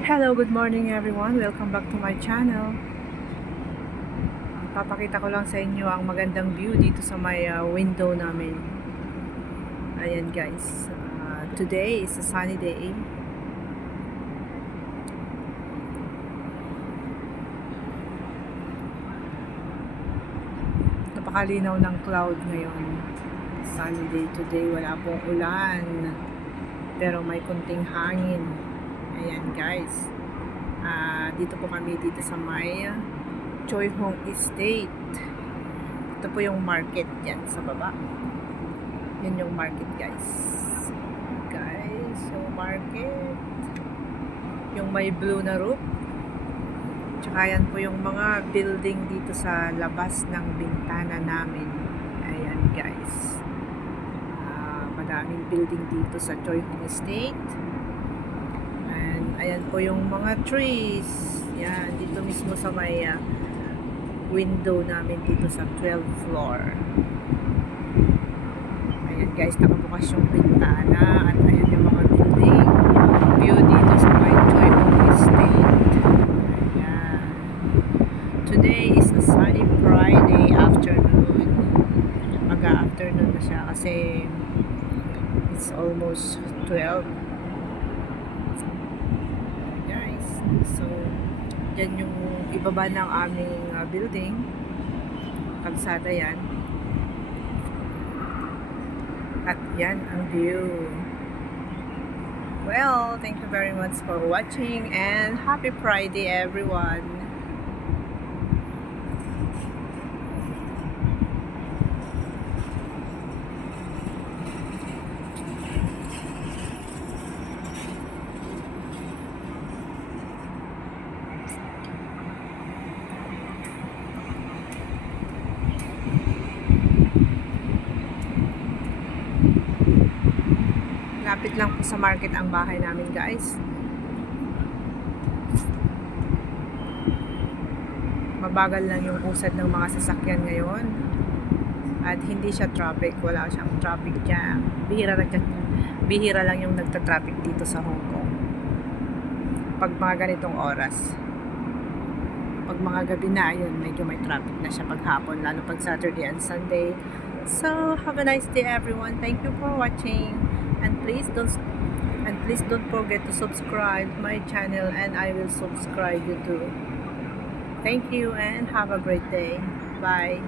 Hello, good morning everyone. Welcome back to my channel. Papakita ko lang sa inyo ang magandang view dito sa may window namin. Ayan guys. Today is a sunny day. Napakalinaw ng cloud ngayon. Sunny day today. Wala pong ulan. Pero may kunting hangin. Ayan guys. Dito po kami dito sa may Choi Hong Estate. Ito po yung market yan sa baba. Yan yung market guys. Yung market. Yung may blue na roof. Tsaka yan po yung mga building dito sa labas ng bintana namin. Ayan guys. Madaming building dito sa Choi Hong Estate. Ayan po yung mga trees. Yan, dito mismo sa may window namin dito sa 12th floor. Ayan guys, nakabukas yung bintana at ayan yung mga building. View dito sa may Choi Hong Estate. Ayan. Today is a sunny Friday afternoon. Mag-afternoon na siya kasi it's almost 12. So, dyan yung ibaba ng aming building. Kalsada yan. At yan ang view. Well, thank you very much for watching and happy Friday everyone. Lapit lang po sa market ang bahay namin guys. Mabagal lang yung usad ng mga sasakyan ngayon. At hindi siya traffic. Wala siyang traffic jam. Bihira lang yung nagta-traffic dito sa Hong Kong. Pag mga ganitong oras. Pag mga gabi na, ayun, medyo may traffic na siya paghapon. Lalo pag Saturday and Sunday. So, have a nice day everyone. Thank you for watching. And please don't forget to subscribe my channel and I will subscribe you too. Thank you and have a great day. Bye.